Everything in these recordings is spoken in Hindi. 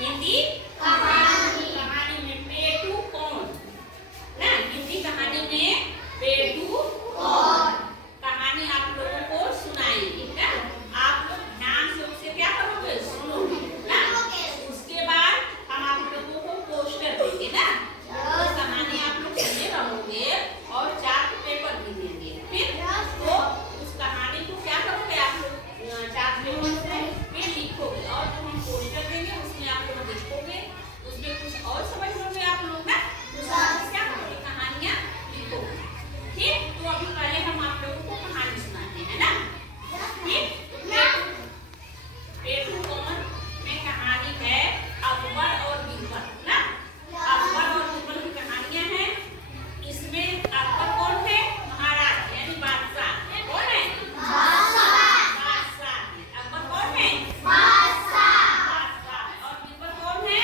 हिंदी कहानी। कहानी में पेटू कौन ना, हिंदी कहानी में पेटू कौन कहानी आप लोगों को सुनाएंगे ना। आप लोग ध्यान से उसे क्या करोगे, सुनोगे ना। उसके बाद हम आप लोगों को पोस्टर देंगे ना, तो कहानी आप लोग सुने रहोगे और चार्ट पेपर भी देंगे। फिर तो उस कहानी को क्या करोगे आप लोग, चार्ट पेपर से फिर लिखोगे और जो हम पोस्टर देंगे उसमें आप लोग लिखोगे, उसमें कुछ और समझ लोगे आप लोग ना, क्या करोगे, कहानियाँ लिखोगे। ठीक, तो अभी पहले हम आप लोगों को कहानी सुनाते हैं ना। ठीक, पेटू कौन में कहानी है अकबर और बीरबल ना। अकबर और बीरबल की कहानियां हैं। इसमें अकबर कौन थे, महाराज यानी बादशाह। कौन है, बादशाह। अकबर कौन है, बादशाह। और बीरबल कौन है,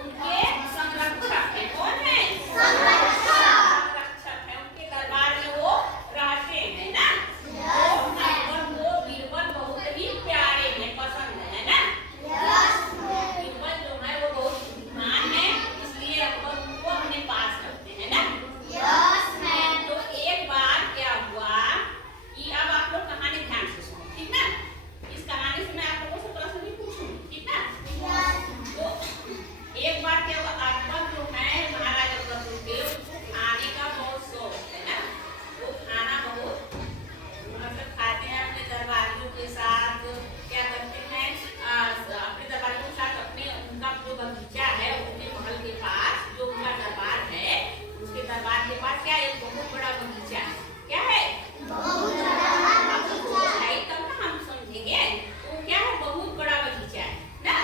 उनके संरक्षक है। कौन है, संरक्षक है, उनके दरबार में वो रहते हैं ना। तो अकबर को बीरबल बहुत ही प्यारे हैं, पसंद है ना। बीरबल जो है वो बहुत बुद्धिमान है, इसलिए अकबर उनको अपने पास रखते हैं ना। तो एक बार क्या हुआ कि अब आप लोग कहानी ध्यान से सुनो, ठीक ना। इस कहानी से मैं आप लोगों से प्रश्न भी पूछूंगी, ठीक ना। तो एक बार क्या हुआ, अकबर जो है महाराज अकबर के, उसको खाने का बहुत शौक है ना। वो खाना बहुत मतलब खाते हैं अपने दरबारियों के साथ। क्या करते हैं, अपने दरबारियों के साथ अपने उनका जो बगीचा है उसके महल के पास जो उनका दरबार है, उसके दरबार के पास क्या एक बहुत बड़ा बगीचा है। क्या है, है तब ना हम समझेंगे। तो क्या है, बहुत बड़ा बगीचा है ना।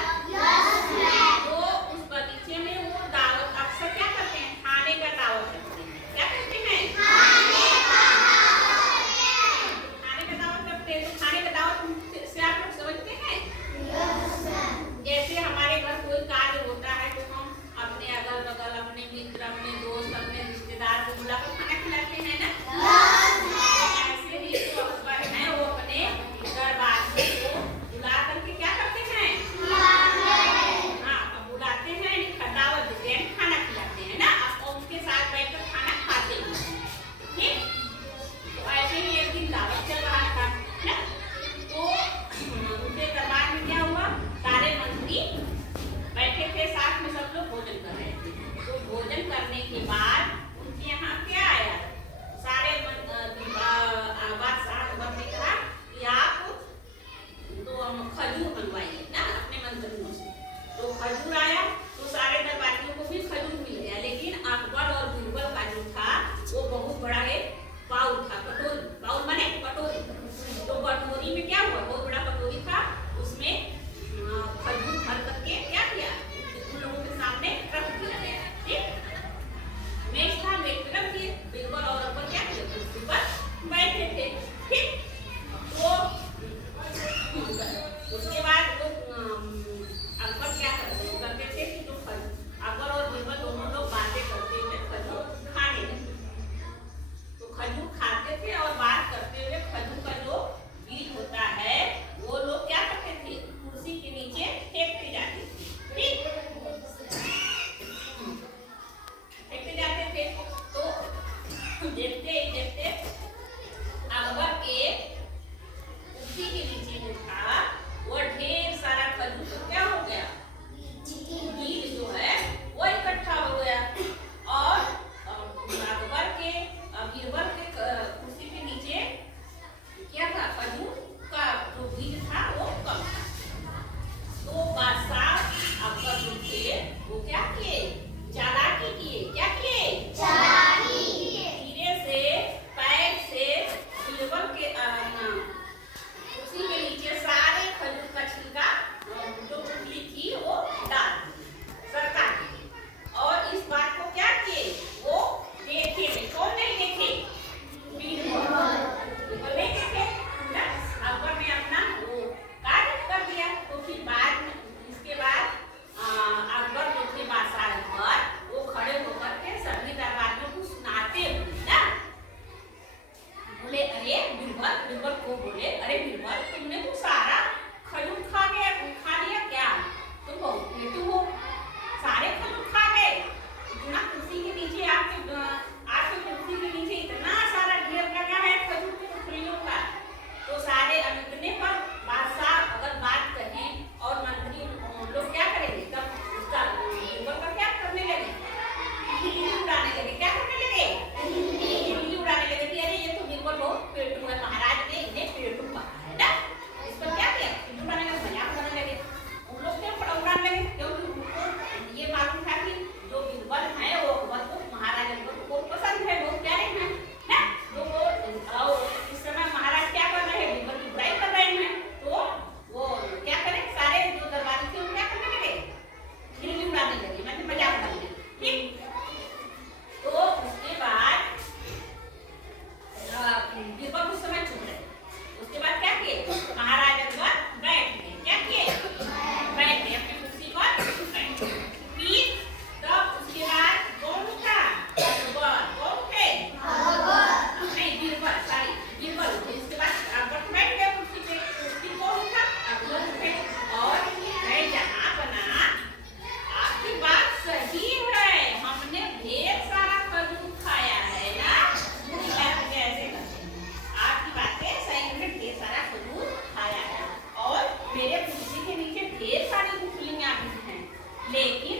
तो उस बगीचे में वो दावत अक्सर क्या करते हैं, खाने का दावत रखते हैं। क्या करते हैं, खाने का दावत रखते हैं। तो खाने का दावत से आप लोग समझते हैं, जैसे हमारे घर कोई कार्य होता है तो हम अपने अगल बगल अपने मित्र, अपने दोस्त, अपने रिश्तेदार को बुलाकर खाना खिलाते हैं ना। ऐसे ही जो अकबर हैं वो अपने दरबार को बुला करके क्या करते हैं, हाँ बुलाते हैं, दावत देते हैं, खाना खिलाते हैं ना। और उसके साथ बैठकर खाना खाते हैं। ठीक, तो ऐसे ही एक दिन दावत चल रहा था ना। तो उनके दरबार में क्या हुआ, सारे मंत्री बैठे थे साथ में, सब लोग भोजन कर रहे थे। तो भोजन करने के बाद उनके यहाँ क्या आया, सारे बादशाह अकबर ने कहा कि आप तो खजूर मंगवाइए ना अपने मंत्रियों से। तो खजूर आया, तो सारे दरबारियों को भी खजूर मिल गया। लेकिन अकबर और बीरबल का जो था वो बहुत बड़ा है बाउल था, कटोरी, बाउल माने कटोरी। तो कटोरी में क्या हुआ, बहुत बड़ा कटोरी था, उसमें खजूर भर करके क्या किया, उन लोगों के सामने रख दिया गया। ठीक, मेज था, मेज पे रख दिए। बीरबल और अकबर क्या किए, कुर्सी पर बैठे थे। ठीक, तो उसके बाद वो अकबर क्या करते लेकिन